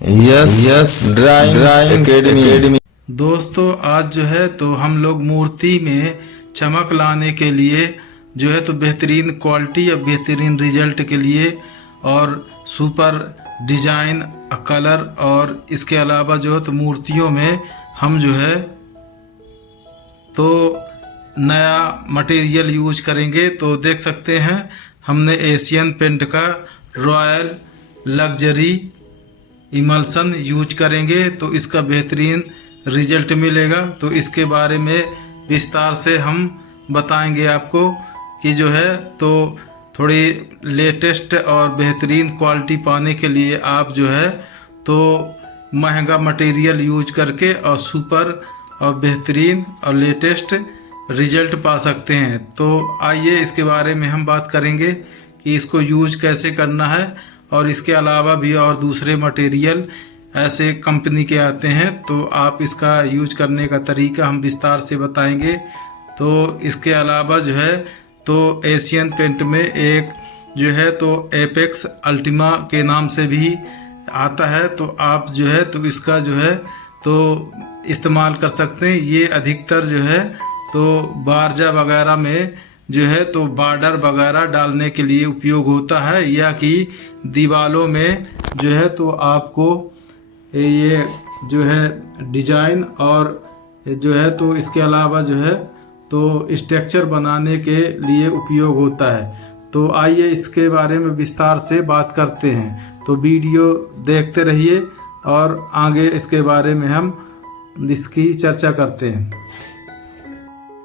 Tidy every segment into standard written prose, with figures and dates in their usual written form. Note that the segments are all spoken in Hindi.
Yes yes drawing academy. दोस्तों आज जो है तो हम लोग मूर्ति में चमक लाने के लिए जो है तो बेहतरीन क्वालिटी या बेहतरीन रिजल्ट के लिए और सुपर डिजाइन कलर और इसके अलावा जो है तो मूर्तियों में हम जो है तो नया मटेरियल यूज करेंगे। तो देख सकते हैं हमने एशियन पेंट का रॉयल लग्जरी इमल्सन यूज करेंगे तो इसका बेहतरीन रिजल्ट मिलेगा। तो इसके बारे में विस्तार से हम बताएंगे आपको कि जो है तो थोड़ी लेटेस्ट और बेहतरीन क्वालिटी पाने के लिए आप जो है तो महंगा मटेरियल यूज करके और सुपर और बेहतरीन और लेटेस्ट रिजल्ट पा सकते हैं। तो आइए इसके बारे में हम बात करेंगे कि इसको यूज कैसे करना है और इसके अलावा भी और दूसरे मटेरियल ऐसे कंपनी के आते हैं तो आप इसका यूज करने का तरीका हम विस्तार से बताएंगे। तो इसके अलावा जो है तो एशियन पेंट में एक जो है तो एपेक्स अल्टीमा के नाम से भी आता है तो आप जो है तो इसका जो है तो इस्तेमाल कर सकते हैं। ये अधिकतर जो है तो बारजा वगैरह में जो है तो बॉर्डर वगैरह डालने के लिए उपयोग होता है या कि दीवालों में जो है तो आपको ये जो है डिजाइन और जो है तो इसके अलावा जो है तो स्ट्रक्चर बनाने के लिए उपयोग होता है। तो आइए इसके बारे में विस्तार से बात करते हैं। तो वीडियो देखते रहिए और आगे इसके बारे में हम इसकी चर्चा करते हैं।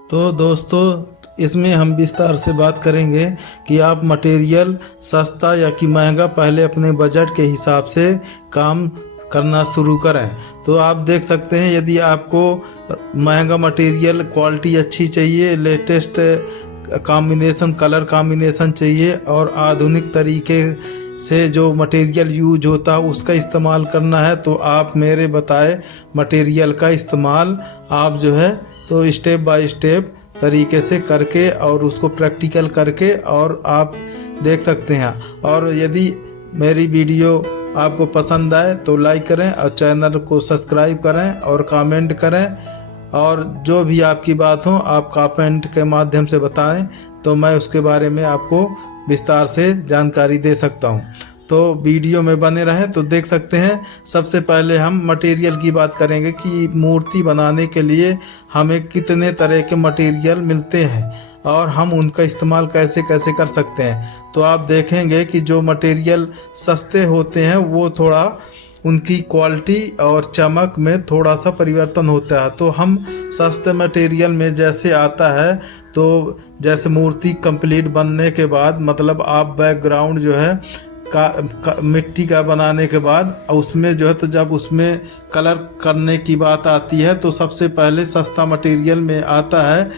तो दोस्तों इसमें हम विस्तार से बात करेंगे कि आप मटेरियल सस्ता या कि महंगा पहले अपने बजट के हिसाब से काम करना शुरू करें। तो आप देख सकते हैं यदि आपको महंगा मटेरियल क्वालिटी अच्छी चाहिए, लेटेस्ट कॉम्बिनेशन कलर कॉम्बिनेशन चाहिए और आधुनिक तरीके से जो मटेरियल यूज होता है उसका इस्तेमाल करना है तो आप मेरे बताए मटेरियल का इस्तेमाल आप जो है तो स्टेप बाय स्टेप तरीके से करके और उसको प्रैक्टिकल करके और आप देख सकते हैं। और यदि मेरी वीडियो आपको पसंद आए तो लाइक करें और चैनल को सब्सक्राइब करें और कमेंट करें और जो भी आपकी बात हो आप कमेंट के माध्यम से बताएं तो मैं उसके बारे में आपको विस्तार से जानकारी दे सकता हूं। तो वीडियो में बने रहें। तो देख सकते हैं सबसे पहले हम मटेरियल की बात करेंगे कि मूर्ति बनाने के लिए हमें कितने तरह के मटेरियल मिलते हैं और हम उनका इस्तेमाल कैसे कैसे कर सकते हैं। तो आप देखेंगे कि जो मटेरियल सस्ते होते हैं वो थोड़ा उनकी क्वालिटी और चमक में थोड़ा सा परिवर्तन होता है। तो हम सस्ते मटेरियल में जैसे आता है तो जैसे मूर्ति कंप्लीट बनने के बाद मतलब आप बैकग्राउंड जो है मिट्टी का बनाने के बाद उसमें जो है तो जब उसमें कलर करने की बात आती है तो सबसे पहले सस्ता मटेरियल में आता है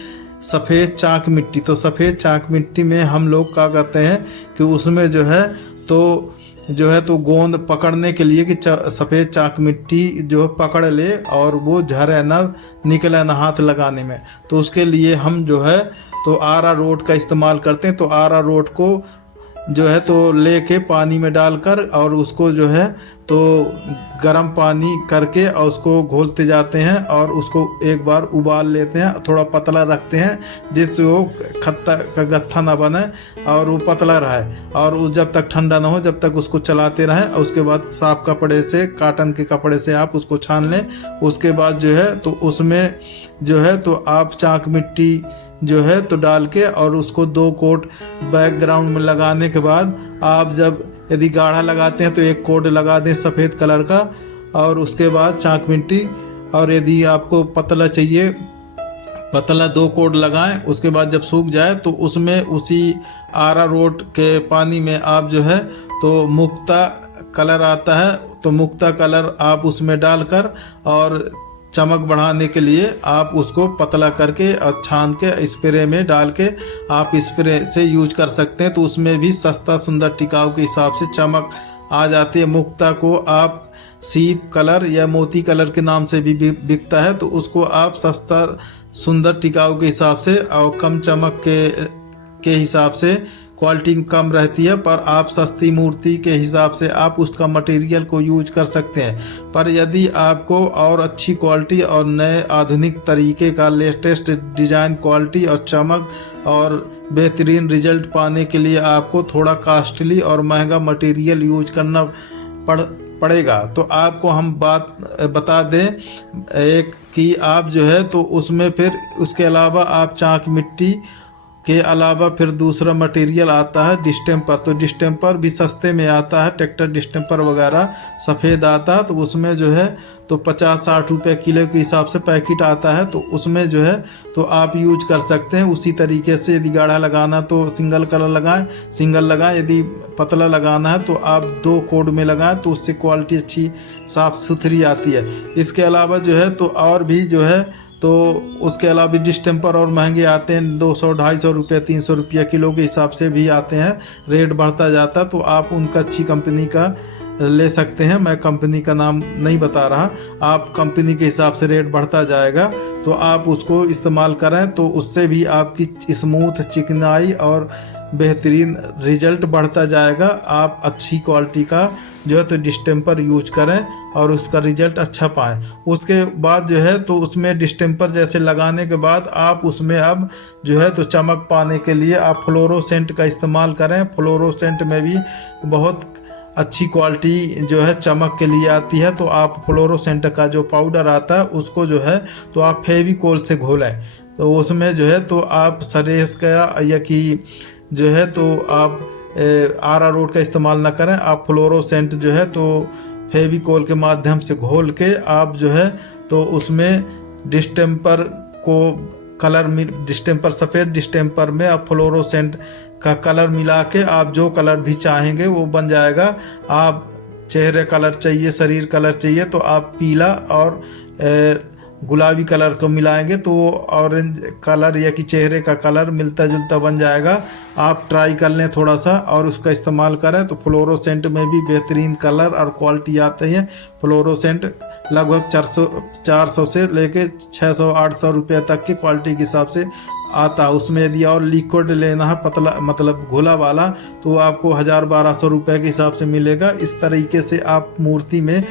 सफ़ेद चाक मिट्टी। तो सफ़ेद चाक मिट्टी में हम लोग क्या कहते हैं कि उसमें जो है तो गोंद पकड़ने के लिए कि सफ़ेद चाक मिट्टी जो पकड़ ले और वो झरे ना निकले ना हाथ लगाने में। तो उसके लिए हम जो है तो आरा रोड का इस्तेमाल करते हैं। तो आरा रोड को जो है तो लेके पानी में डालकर और उसको जो है तो गर्म पानी करके और उसको घोलते जाते हैं और उसको एक बार उबाल लेते हैं, थोड़ा पतला रखते हैं जिससे वो खट्टा का गत्था ना बने और वो पतला रहे और वो जब तक ठंडा ना हो जब तक उसको चलाते रहें। और उसके बाद साफ कपड़े से कॉटन के कपड़े से आप उसको छान लें। उसके बाद जो है तो उसमें जो है तो आप चाक मिट्टी जो है तो डाल के और उसको 2 कोट बैकग्राउंड में लगाने के बाद आप जब यदि गाढ़ा लगाते हैं तो 1 कोट लगा दें सफ़ेद कलर का और उसके बाद चाक मिट्टी और यदि आपको पतला चाहिए पतला 2 कोट लगाएं। उसके बाद जब सूख जाए तो उसमें उसी आरा रोड के पानी में आप जो है तो मुक्ता कलर आता है तो मुक्ता कलर आप उसमें डालकर और चमक बढ़ाने के लिए आप उसको पतला करके और छान के स्प्रे में डाल के आप स्प्रे से यूज कर सकते हैं। तो उसमें भी सस्ता सुंदर टिकाऊ के हिसाब से चमक आ जाती है। मुक्ता को आप सीप कलर या मोती कलर के नाम से भी बिकता है। तो उसको आप सस्ता सुंदर टिकाऊ के हिसाब से और कम चमक के हिसाब से क्वालिटी कम रहती है, पर आप सस्ती मूर्ति के हिसाब से आप उसका मटेरियल को यूज कर सकते हैं। पर यदि आपको और अच्छी क्वालिटी और नए आधुनिक तरीके का लेटेस्ट डिज़ाइन, क्वालिटी और चमक और बेहतरीन रिजल्ट पाने के लिए आपको थोड़ा कॉस्टली और महंगा मटेरियल यूज करना पड़ेगा। तो आपको हम बात बता दें एक कि आप जो है तो उसमें फिर उसके अलावा आप चाक मिट्टी के अलावा फिर दूसरा मटेरियल आता है डिस्टेम्पर। तो डिस्टेम्पर भी सस्ते में आता है, ट्रैक्टर डिस्टेम्पर वगैरह सफ़ेद आता है, तो उसमें जो है तो 50-60 रुपये किलो के हिसाब से पैकेट आता है। तो उसमें जो है तो आप यूज कर सकते हैं। उसी तरीके से यदि गाढ़ा लगाना तो सिंगल कलर लगाएं, सिंगल लगाएं। यदि पतला लगाना है तो आप 2 कोड में लगाएं, तो उससे क्वालिटी अच्छी साफ़ सुथरी आती है। इसके अलावा जो है तो और भी जो है तो उसके अलावा भी डिस्टेम्पर और महंगे आते हैं, 200-250 रुपये 300 रुपये किलो के हिसाब से भी आते हैं, रेट बढ़ता जाता। तो आप उनका अच्छी कंपनी का ले सकते हैं। मैं कंपनी का नाम नहीं बता रहा, आप कंपनी के हिसाब से रेट बढ़ता जाएगा, तो आप उसको इस्तेमाल करें, तो उससे भी आपकी स्मूथ चिकनाई और बेहतरीन रिजल्ट बढ़ता जाएगा। आप अच्छी क्वालिटी का जो है तो डिस्टेम्पर यूज करें और उसका रिजल्ट अच्छा पाएँ। उसके बाद जो है तो उसमें डिस्टेम्पर जैसे लगाने के बाद आप उसमें अब जो है तो चमक पाने के लिए आप फ्लोरोसेंट का इस्तेमाल करें। फ्लोरोसेंट में भी बहुत अच्छी क्वालिटी जो है चमक के लिए आती है। तो आप फ्लोरोसेंट का जो पाउडर आता है उसको जो है तो आप फेविकोल से घोलें, तो उसमें जो है तो आप सरेस का या कि जो है तो आप अरारोट का इस्तेमाल ना करें। आप फ्लोरोसेंट जो है तो फेविकोल के माध्यम से घोल के आप जो है तो उसमें डिस्टेम्पर को कलर डिस्टेम्पर सफ़ेद डिस्टेम्पर में आप फ्लोरोसेंट का कलर मिला के आप जो कलर भी चाहेंगे वो बन जाएगा। आप चेहरे कलर चाहिए, शरीर कलर चाहिए, तो आप पीला और गुलाबी कलर को मिलाएंगे तो ऑरेंज कलर या कि चेहरे का कलर मिलता जुलता बन जाएगा। आप ट्राई कर लें थोड़ा सा और उसका इस्तेमाल करें, तो फ्लोरोसेंट में भी बेहतरीन कलर और क्वालिटी आते हैं। फ्लोरोसेंट लगभग 400 से लेके 600-800 रुपये तक की क्वालिटी के हिसाब से आता है। उसमें यदि और लिक्विड लेना है पतला मतलब घोला वाला, तो आपको 1000-1200 रुपये के हिसाब से मिलेगा। इस तरीके से आप मूर्ति में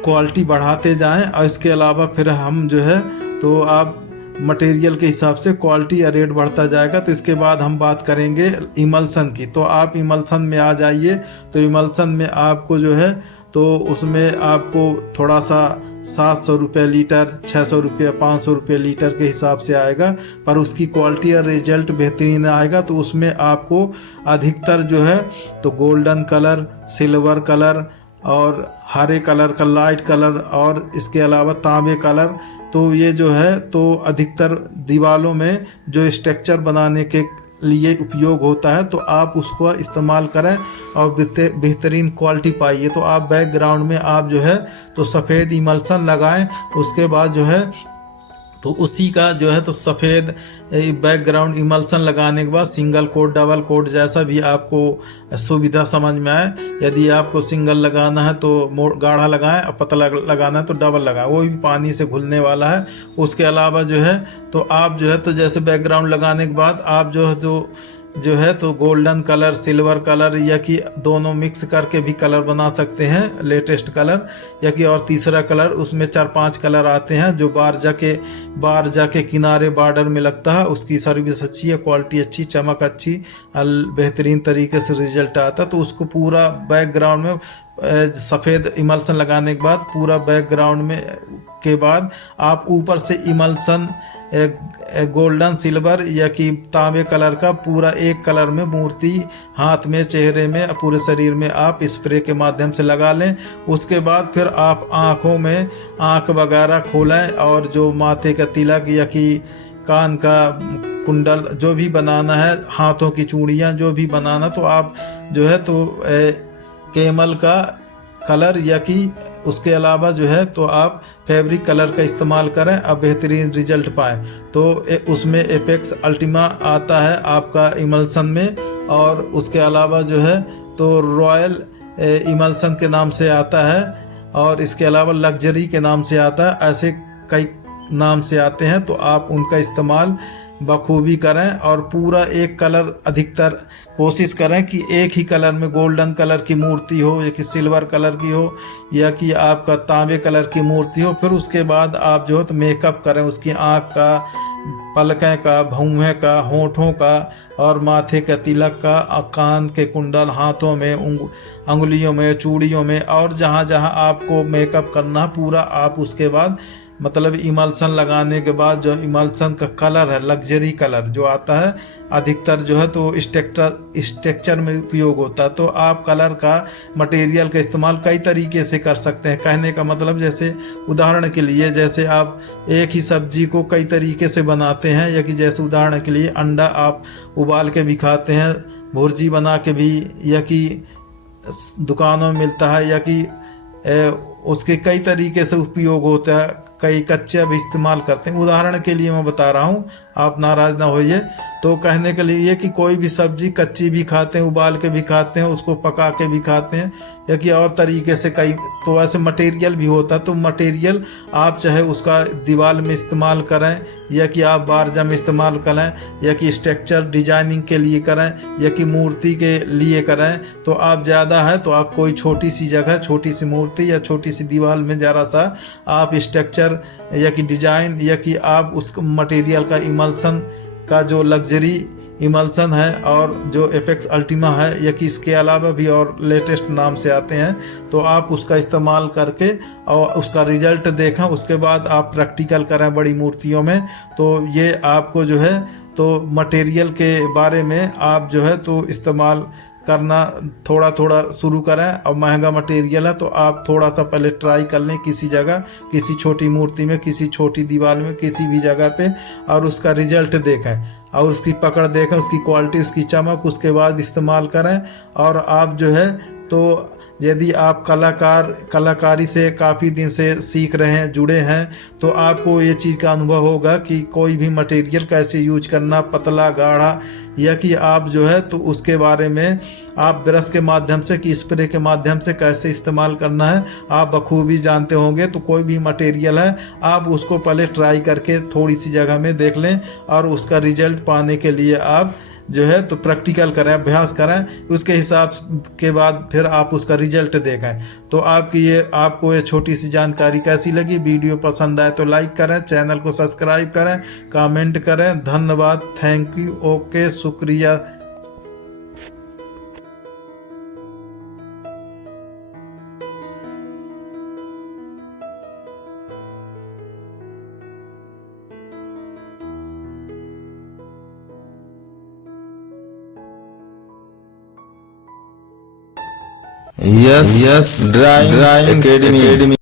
क्वालिटी बढ़ाते जाएं। और इसके अलावा फिर हम जो है तो आप मटेरियल के हिसाब से क्वालिटी या रेट बढ़ता जाएगा। तो इसके बाद हम बात करेंगे इमल्सन की। तो आप इमल्सन में आ जाइए। तो इमल्सन में आपको जो है तो उसमें आपको थोड़ा सा 700 रुपये लीटर, 600 रुपये, 500 रुपये लीटर के हिसाब से आएगा, पर उसकी क्वालिटी और रिजल्ट बेहतरीन आएगा। तो उसमें आपको अधिकतर जो है तो गोल्डन कलर, सिल्वर कलर और हरे कलर का लाइट कलर और इसके अलावा तांबे कलर, तो ये जो है तो अधिकतर दीवालों में जो स्ट्रक्चर बनाने के लिए उपयोग होता है। तो आप उसको इस्तेमाल करें और बेहतरीन क्वालिटी पाइए। तो आप बैकग्राउंड में आप जो है तो सफ़ेद इमल्सन लगाएं। उसके बाद जो है तो उसी का जो है तो सफ़ेद बैकग्राउंड इमल्सन लगाने के बाद सिंगल कोट, डबल कोट जैसा भी आपको सुविधा समझ में आए। यदि आपको सिंगल लगाना है तो गाढ़ा लगाएं और पतला लगाना है तो डबल लगाएं, वो भी पानी से घुलने वाला है। उसके अलावा जो है तो आप जो है तो जैसे बैकग्राउंड लगाने के बाद आप जो है तो गोल्डन कलर, सिल्वर कलर या कि दोनों मिक्स करके भी कलर बना सकते हैं, लेटेस्ट कलर या कि और तीसरा कलर। उसमें 4-5 कलर आते हैं जो बाहर जाके किनारे बॉर्डर में लगता है। उसकी सर्विस अच्छी है, क्वालिटी अच्छी, चमक अच्छी, बेहतरीन तरीके से रिजल्ट आता। तो उसको पूरा बैकग्राउंड में सफ़ेद इमल्सन लगाने के बाद पूरा बैकग्राउंड में के बाद आप ऊपर से इमल्सन गोल्डन, सिल्वर या कि तांबे कलर का पूरा एक कलर में मूर्ति हाथ में, चेहरे में, पूरे शरीर में आप स्प्रे के माध्यम से लगा लें। उसके बाद फिर आप आँखों में आँख वगैरह खोलें और जो माथे का तिलक या कि कान का कुंडल जो भी बनाना है, हाथों की चूड़ियाँ जो भी बनाना, तो आप जो है तो कैमल का कलर या कि उसके अलावा जो है तो आप फैब्रिक कलर का इस्तेमाल करें, अब बेहतरीन रिजल्ट पाएँ। तो उसमें एपेक्स अल्टीमा आता है आपका इमल्सन में, और उसके अलावा जो है तो रॉयल इमल्सन के नाम से आता है, और इसके अलावा लग्जरी के नाम से आता है। ऐसे कई नाम से आते हैं, तो आप उनका इस्तेमाल बखूबी करें और पूरा एक कलर, अधिकतर कोशिश करें कि एक ही कलर में गोल्डन कलर की मूर्ति हो या कि सिल्वर कलर की हो या कि आपका तांबे कलर की मूर्ति हो। फिर उसके बाद आप जो है तो मेकअप करें, उसकी आँख का, पलकें का, भौहें का, होठों का और माथे के तिलक का, कान के कुंडल, हाथों में, अंगुलियों में, चूड़ियों में और जहाँ जहाँ आपको मेकअप करना है पूरा आप उसके बाद मतलब इमल्सन लगाने के बाद जो इमल्सन का कलर है, लग्जरी कलर जो आता है अधिकतर जो है तो स्ट्रक्चर में उपयोग होता है। तो आप कलर का मटेरियल का इस्तेमाल कई तरीके से कर सकते हैं। कहने का मतलब जैसे उदाहरण के लिए जैसे आप एक ही सब्जी को कई तरीके से बनाते हैं, या कि जैसे उदाहरण के लिए अंडा आप उबाल के भी खाते हैं, भुर्जी बना के भी, या कि दुकानों में मिलता है, या कि उसके कई तरीके से उपयोग होता है, कई कच्चे भी इस्तेमाल करते हैं। उदाहरण के लिए मैं बता रहा हूँ, आप नाराज़ ना होइए। तो कहने के लिए ये कि कोई भी सब्जी कच्ची भी खाते हैं, उबाल के भी खाते हैं, उसको पका के भी खाते हैं, या कि और तरीके से कई तो ऐसे मटेरियल भी होता है। तो मटेरियल आप चाहे उसका दीवार में इस्तेमाल करें, या कि आप बारजा में इस्तेमाल करें, या कि स्ट्रक्चर डिजाइनिंग के लिए करें, या कि मूर्ति के लिए करें। तो आप ज़्यादा है तो आप कोई छोटी सी जगह, छोटी सी मूर्ति या छोटी सी दीवार में ज़रा सा आप स्ट्रक्चर या कि डिजाइन, या कि आप उस मटेरियल का इमल्सन का जो लग्जरी इमल्सन है और जो एपेक्स अल्टीमा है, या कि इसके अलावा भी और लेटेस्ट नाम से आते हैं, तो आप उसका इस्तेमाल करके और उसका रिजल्ट देखें। उसके बाद आप प्रैक्टिकल करें बड़ी मूर्तियों में। तो ये आपको जो है तो मटेरियल के बारे में आप जो है तो इस्तेमाल करना थोड़ा थोड़ा शुरू करें। और महंगा मटेरियल है तो आप थोड़ा सा पहले ट्राई कर लें किसी जगह, किसी छोटी मूर्ति में, किसी छोटी दीवार में, किसी भी जगह पे, और उसका रिजल्ट देखें और उसकी पकड़ देखें, उसकी क्वालिटी, उसकी चमक, उसके बाद इस्तेमाल करें। और आप जो है तो यदि आप कलाकारी से काफ़ी दिन से सीख रहे हैं, जुड़े हैं, तो आपको ये चीज़ का अनुभव होगा कि कोई भी मटेरियल कैसे यूज करना, पतला, गाढ़ा, या कि आप जो है तो उसके बारे में आप ब्रश के माध्यम से कि स्प्रे के माध्यम से कैसे इस्तेमाल करना है आप बखूबी जानते होंगे। तो कोई भी मटेरियल है आप उसको पहले ट्राई करके थोड़ी सी जगह में देख लें, और उसका रिजल्ट पाने के लिए आप जो है तो प्रैक्टिकल करें, अभ्यास करें। उसके हिसाब के बाद फिर आप उसका रिजल्ट देखें। तो आपको ये छोटी सी जानकारी कैसी लगी? वीडियो पसंद आए तो लाइक करें, चैनल को सब्सक्राइब करें, कमेंट करें। धन्यवाद, थैंक यू, ओके, शुक्रिया। Yes, Drawing Academy.